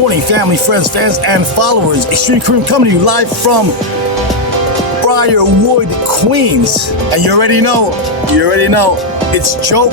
morning, family, friends, fans, and followers. XtremeKareem coming to you live from Briarwood, Queens. And you already know, it's joke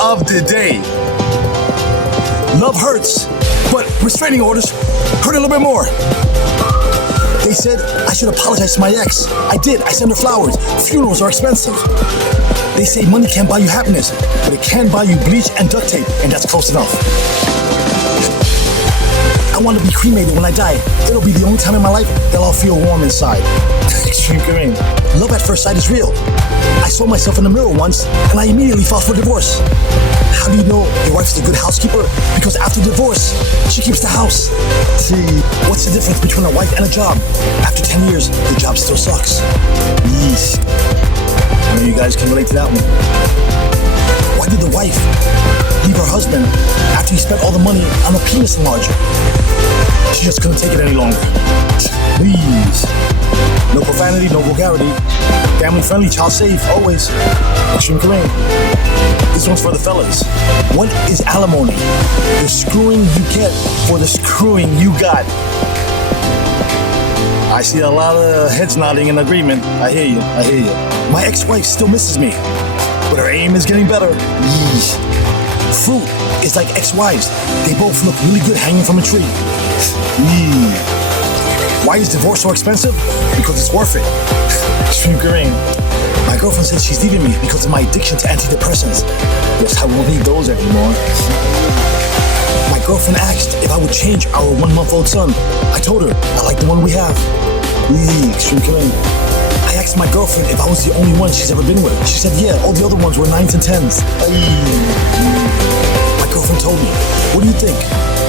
of the day. Love hurts, but restraining orders hurt a little bit more. They said I should apologize to my ex. I did. I sent her flowers. Funerals are expensive. They say money can't buy you happiness, but it can buy you bleach and duct tape, and that's close enough. I want to be cremated when I die. It'll be the only time in my life that I'll feel warm inside. XtremeKareem. Love at first sight is real. I saw myself in the mirror once, and I immediately filed for divorce. How do you know your wife's a good housekeeper? Because after divorce, she keeps the house. See, what's the difference between a wife and a job? After 10 years, the job still sucks. Yeesh. I know you guys can relate to that one. Why did the wife leave her husband after he spent all the money on a penis enlarger? She just couldn't take it any longer. Please. No profanity, no vulgarity. Family friendly, child safe, always. XtremeKareem. This one's for the fellas. What is alimony? The screwing you get for the screwing you got. I see a lot of heads nodding in agreement. I hear you. My ex-wife still misses me, but her aim is getting better. Yeesh. Fruit is like ex-wives. They both look really good hanging from a tree. Why is divorce so expensive? Because it's worth it. XtremeKareem. My girlfriend says she's leaving me because of my addiction to antidepressants. Guess I won't need those anymore. My girlfriend asked if I would change our 1-month-old son. I told her I like the one we have. XtremeKareem. I asked my girlfriend if I was the only one she's ever been with. She said, yeah, all the other ones were 9s and 10s. My girlfriend told me, what do you think?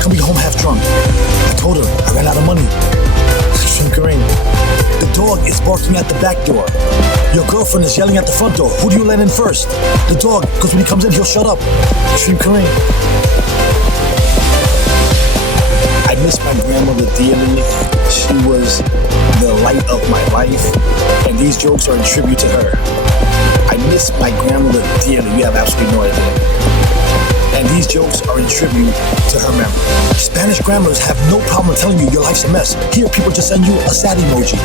Coming home half drunk. I told her I ran out of money. XtremeKareem. The dog is barking at the back door. Your girlfriend is yelling at the front door. Who do you let in first? The dog, because when he comes in, he'll shut up. XtremeKareem. I miss my grandmother dearly. She was the light of my life, and these jokes are in tribute to her. I miss my grandmother dearly. You have absolutely no idea. And these jokes are in tribute to her memory. Spanish grammars have no problem telling you your life's a mess. Here, people just send you a sad emoji.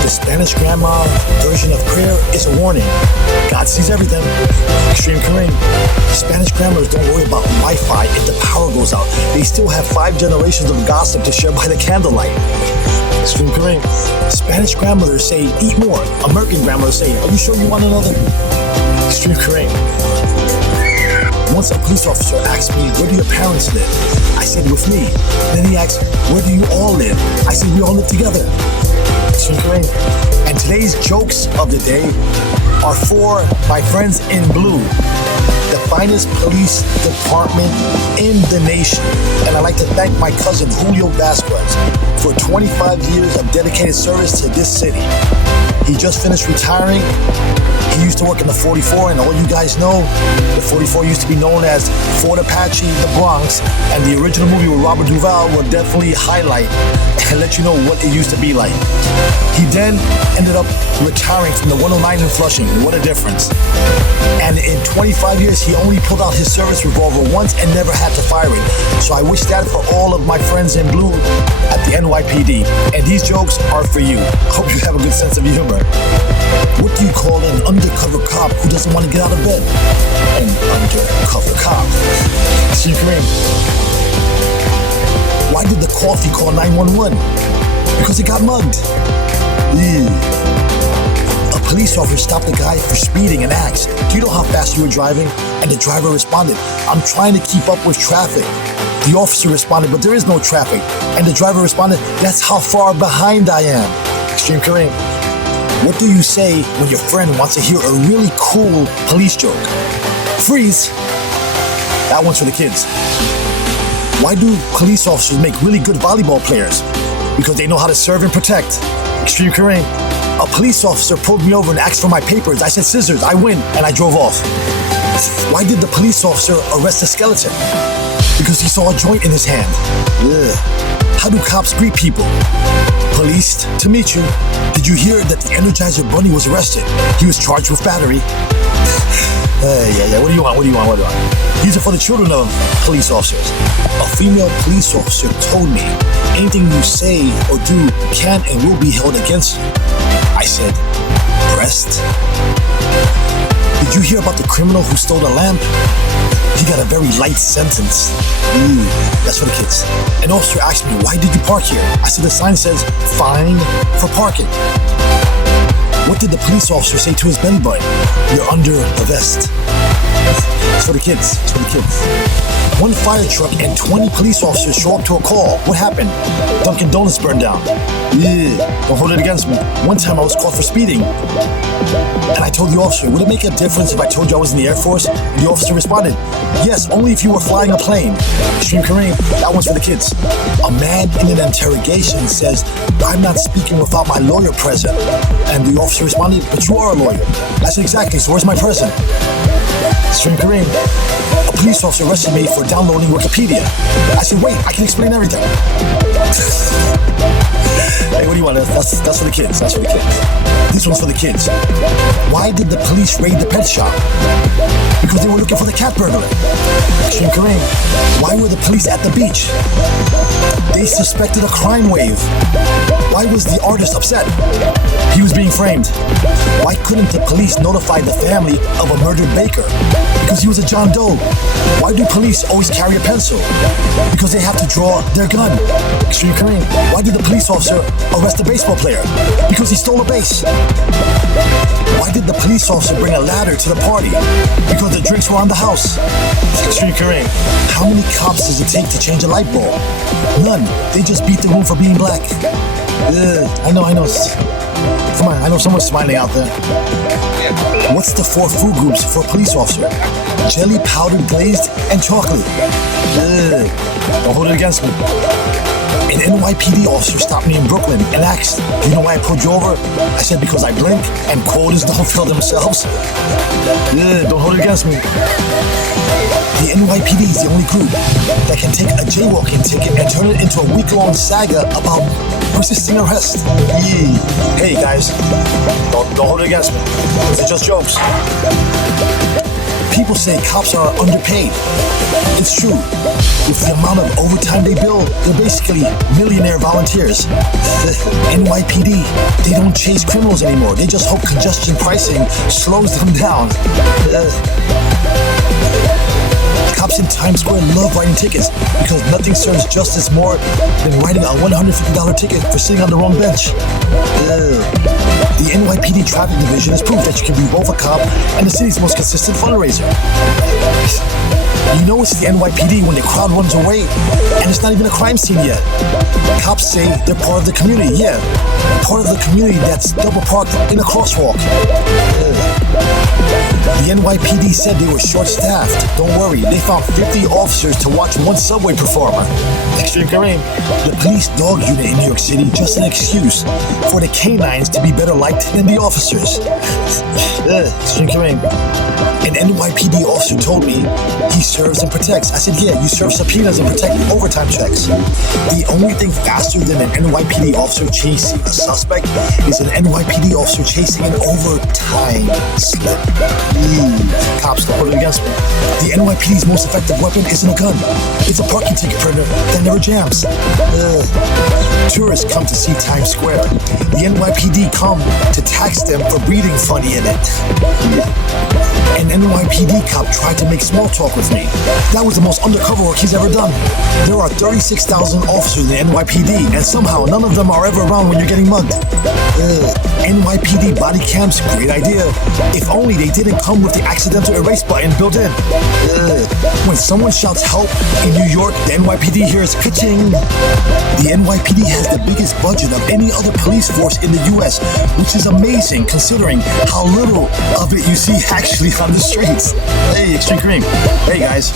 The Spanish grammar version of prayer is a warning. God sees everything. XtremeKareem. Spanish grammars don't worry about Wi-Fi if the power goes out. They still have 5 generations of gossip to share by the candlelight. XtremeKareem. Spanish grandmothers say, eat more. American grandmothers say, are you sure you want another? XtremeKareem. Once a police officer asked me, where do your parents live? I said, with me. Then he asked, where do you all live? I said, we all live together. XtremeKareem. And today's jokes of the day are for my friends in blue, the finest police department in the nation. And I'd like to thank my cousin Julio Vasquez for 25 years of dedicated service to this city. He just finished retiring. He used to work in the 44, and all you guys know, the 44 used to be known as Fort Apache, the Bronx, and the original movie with Robert Duvall will definitely highlight and let you know what it used to be like. He then ended up retiring from the 109 in Flushing. What a difference. And in 25 years, he only pulled out his service revolver once and never had to fire it. So I wish that for all of my friends in blue at the NYPD. And these jokes are for you. Hope you have a good sense of humor. What do you call an undercover cop who doesn't want to get out of bed? An undercover cop. XtremeKareem. Why did the coffee call 911? Because it got mugged. A police officer stopped the guy for speeding and asked, do you know how fast you were driving? And the driver responded, I'm trying to keep up with traffic. The officer responded, but there is no traffic. And the driver responded, that's how far behind I am. XtremeKareem. What do you say when your friend wants to hear a really cool police joke? Freeze. That one's for the kids. Why do police officers make really good volleyball players? Because they know how to serve and protect. XtremeKareem. A police officer pulled me over and asked for my papers. I said scissors, I win, and I drove off. Why did the police officer arrest a skeleton? Because he saw a joint in his hand. How do cops greet people? Police, to meet you. Did you hear that the Energizer Bunny was arrested? He was charged with battery. Yeah. What do you want? These are for the children of police officers. A female police officer told me, anything you say or do can and will be held against you. I said, breast? Did you hear about the criminal who stole the lamp? He got a very light sentence. That's for the kids. An officer asked me, why did you park here? I said, the sign says, fine for parking. What did the police officer say to his belly button? You're under a vest. It's for the kids. One fire truck and 20 police officers show up to a call. What happened? Dunkin' Donuts burned down. Don't hold it against me. One time I was caught for speeding. And I told the officer, would it make a difference if I told you I was in the Air Force? And the officer responded, yes, only if you were flying a plane. XtremeKareem, that one's for the kids. A man in an interrogation says, I'm not speaking without my lawyer present. And the officer responded, but you are a lawyer. I said, exactly, so where's my present? XtremeKareem, a police officer arrested me for downloading Wikipedia. I said, wait, I can explain everything. Hey, what do you want? That's for the kids. This one's for the kids. Why did the police raid the pet shop? Because they were looking for the cat burglar. XtremeKareem, why were the police at the beach? They suspected a crime wave. Why was the artist upset? He was being framed. Why couldn't the police notify the family of a murdered baker? Because he was a John Doe. Why do police always carry a pencil? Because they have to draw their gun. XtremeKareem, why did the police officer arrest a baseball player? Because he stole a base. Why did the police officer bring a ladder to the party? Because the drinks were on the house. XtremeKareem, how many cops does it take to change a light bulb? None. They just beat the room for being black. I know. Come on, I know someone's smiling out there. What's the 4 food groups for a police officer? Jelly, powdered, glazed, and chocolate. Don't hold it against me. An NYPD officer stopped me in Brooklyn and asked, do you know why I pulled you over? I said, because I blink and quotas don't fill themselves. Don't hold it against me. The NYPD is the only group that can take a jaywalking ticket and turn it into a week-long saga about resisting arrest. Hey guys, don't hold it against me. These are just jokes. People say cops are underpaid. It's true. With the amount of overtime they bill, they're basically millionaire volunteers. The NYPD, they don't chase criminals anymore. They just hope congestion pricing slows them down. Cops in Times Square love writing tickets because nothing serves justice more than writing a $150 ticket for sitting on the wrong bench. The NYPD traffic division is proof that you can be both a cop and the city's most consistent fundraiser. You know it's the NYPD when the crowd runs away and it's not even a crime scene yet. Cops say they're part of the community, part of the community that's double parked in a crosswalk. The NYPD said they were short-staffed. Don't worry, they found 50 officers to watch one subway performer. XtremeKareem, the police dog unit in New York City, just an excuse for the canines to be better liked than the officers. XtremeKareem, an NYPD officer told me he serves and protects. I said, yeah, you serve subpoenas and protect overtime checks. The only thing faster than an NYPD officer chasing a suspect is an NYPD officer chasing an overtime slip. Cops don't hold it against me. The NYPD's most effective weapon isn't a gun. It's a parking ticket printer that never jams. Tourists come to see Times Square. The NYPD come to tax them for breathing funny in it. An NYPD cop tried to make small talk with me. That was the most undercover work he's ever done. There are 36,000 officers in the NYPD, and somehow none of them are ever around when you're getting mugged. NYPD body cams, great idea. If only they didn't come with the accidental erase button built in. When someone shouts help in New York, the NYPD hears ka-ching. The NYPD has the biggest budget of any other police force in the US, which is amazing considering how little of it you see actually on the streets. Hey, XtremeKareem. Hey guys.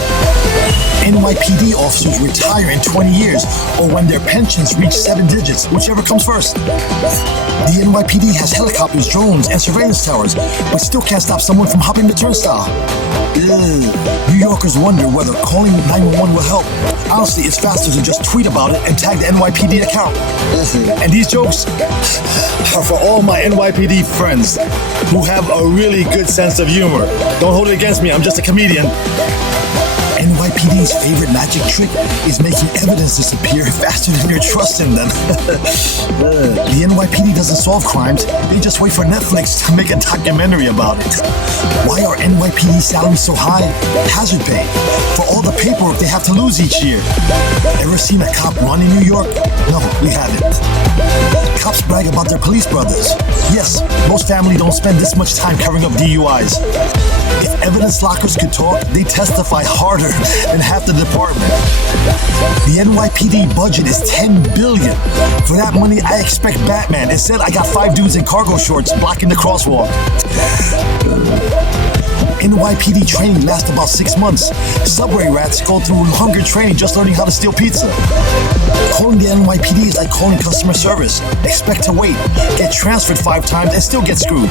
NYPD officers retire in 20 years or when their pensions reach 7 digits, whichever comes first. The NYPD has helicopters, drones, and surveillance towers, but still can't stop someone from hopping the turnstile. New Yorkers wonder whether calling 911 will help. Honestly, it's faster to just tweet about it and tag the NYPD account. And these jokes are for all my NYPD friends who have a really good sense of humor. Don't hold it against me, I'm just a comedian. NYPD's favorite magic trick is making evidence disappear faster than you're trusting them. The NYPD doesn't solve crimes, they just wait for Netflix to make a documentary about it. Why are NYPD salaries so high? Hazard pay. For all the paperwork they have to lose each year. Ever seen a cop run in New York? No, we haven't. Cops brag about their police brothers. Yes, most families don't spend this much time covering up DUIs. If evidence lockers could talk, they testify harder than half the department. The NYPD budget is $10 billion. For that money, I expect Batman. Instead, I got 5 dudes in cargo shorts blocking the crosswalk. NYPD training lasts about 6 months. Subway rats go through hunger training just learning how to steal pizza. Calling the NYPD is like calling customer service. Expect to wait, get transferred 5 times, and still get screwed.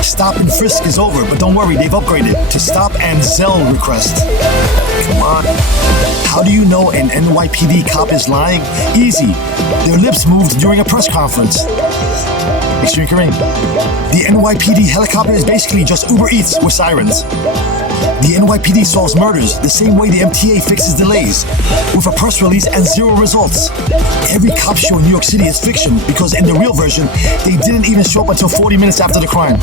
Stop and frisk is over, but don't worry, they've upgraded to stop and Zelle request. Come on. How do you know an NYPD cop is lying? Easy. Their lips moved during a press conference. XtremeKareem. The NYPD helicopter is basically just Uber Eats with sirens. The NYPD solves murders the same way the MTA fixes delays, with a press release and 0 results. Every cop show in New York City is fiction because in the real version, they didn't even show up until 40 minutes after the crime.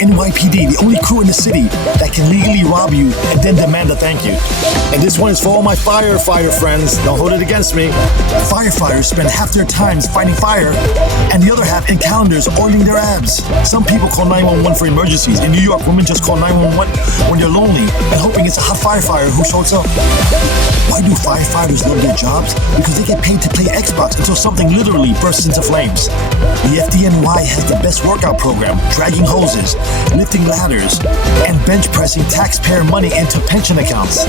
NYPD, the only crew in the city that can legally rob you and then demand a thank you. And this one is for all my firefighter friends. Don't hold it against me. Firefighters spend half their times fighting fire and the other half in calendars oiling their abs. Some people call 911 for emergencies. In New York, women just call 911 when they're lonely and hoping it's a hot firefighter who shows up. Why do firefighters love their jobs? Because they get paid to play Xbox until something literally bursts into flames. The fdny has the best workout program, dragging hoses, lifting ladders, and bench pressing taxpayer money into pension accounts.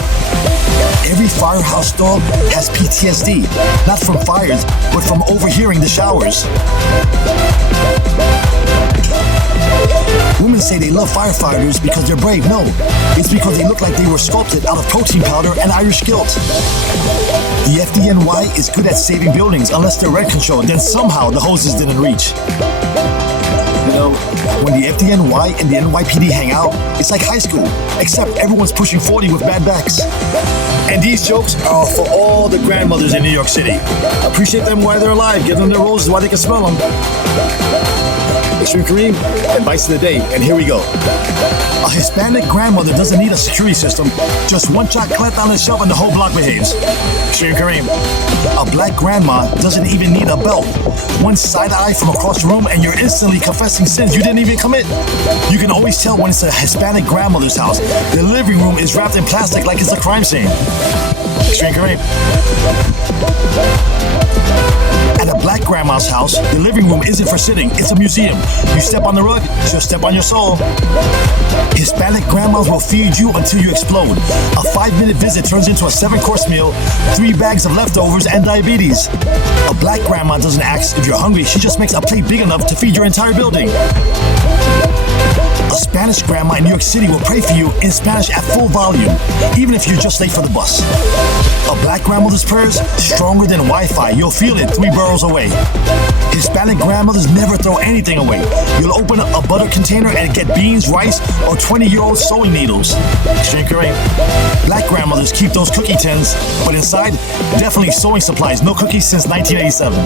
Every firehouse dog has PTSD, not from fires, but from overhearing the showers. Women say they love firefighters because they're brave. No, it's because they look like they were sculpted out of protein powder and Irish guilt. The fdny is good at saving buildings unless they're rent controlled, then somehow the hoses didn't reach. You know, when the fdny and the NYPD hang out, it's like high school, except everyone's pushing 40 with bad backs. And these jokes are for all the grandmothers in New York City. Appreciate them while they're alive, give them their roses while they can smell them. XtremeKareem, advice of the day, and here we go. A Hispanic grandmother doesn't need a security system. Just one chocolate on the shelf and the whole block behaves. XtremeKareem. A black grandma doesn't even need a belt. One side eye from across the room and you're instantly confessing sins you didn't even commit. You can always tell when it's a Hispanic grandmother's house. The living room is wrapped in plastic like it's a crime scene. XtremeKareem. At a black grandma's house, the living room isn't for sitting, it's a museum. You step on the rug, she'll step on your soul. Hispanic grandmas will feed you until you explode. A 5-minute visit turns into a 7-course meal, 3 bags of leftovers, and diabetes. A black grandma doesn't ask if you're hungry, she just makes a plate big enough to feed your entire building. A Spanish grandma in New York City will pray for you in Spanish at full volume, even if you're just late for the bus. A black grandmother's prayers, stronger than Wi-Fi. You'll feel it 3 boroughs away. Hispanic grandmothers never throw anything away. You'll open a butter container and get beans, rice, or 20-year-old sewing needles. XtremeKareem. Black grandmothers keep those cookie tins, but inside, definitely sewing supplies. No cookies since 1987.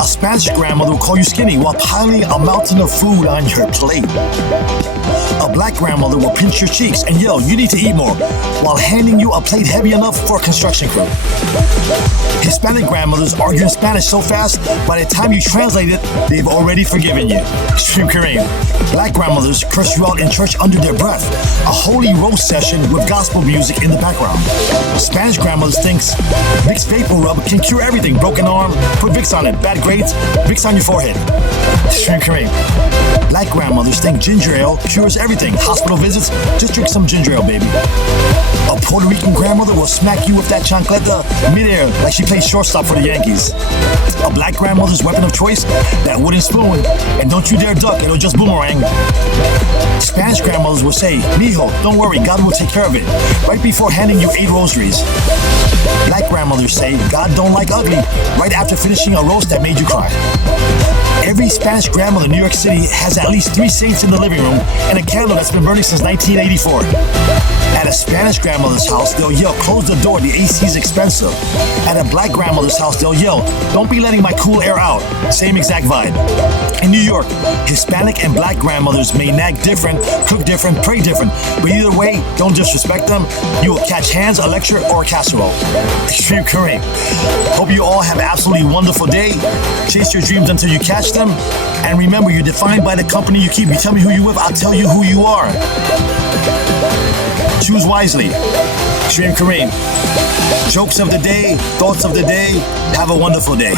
A Spanish grandmother will call you skinny while piling a mountain of food on your plate. A black grandmother will pinch your cheeks and yell, "You need to eat more," while handing you a plate heavy enough for a construction crew. Hispanic grandmothers argue in Spanish so fast, by the time you translate it, they've already forgiven you. XtremeKareem. Black grandmothers curse you out in church under their breath. A holy roast session with gospel music in the background. Spanish grandmothers thinks Vicks Vapor Rub can cure everything. Broken arm, put Vicks on it. Bad grades, Vicks on your forehead. XtremeKareem. Black grandmothers think ginger ale cures everything. Hospital visits, just drink some ginger ale, baby. A Puerto Rican grandmother will smack you with that chancleta midair like she plays shortstop for the Yankees. A black grandmother's weapon of choice, that wooden spoon. And don't you dare duck, it'll just boomerang. Spanish grandmothers will say, mijo, don't worry, God will take care of it, right before handing you 8 rosaries. Black grandmothers say, God don't like ugly, right after finishing a roast that made you cry. Every Spanish grandmother in New York City has at least 3 saints in the living room and a candle that's been burning since 1984. At a Spanish grandmother's house, they'll yell, close the door, the AC is expensive. At a black grandmother's house, they'll yell, don't be letting my cool air out. Same exact vibe. In New York, Hispanic and black grandmothers may nag different, cook different, pray different, but either way, don't disrespect them. You will catch hands, a lecture, or a casserole. XtremeKareem. Hope you all have an absolutely wonderful day. Chase your dreams until you catch them. And remember, you're defined by the company you keep. You tell me who you with, I'll tell you who you are. Choose wisely. XtremeKareem. Jokes of the day, thoughts of the day. Have a wonderful day.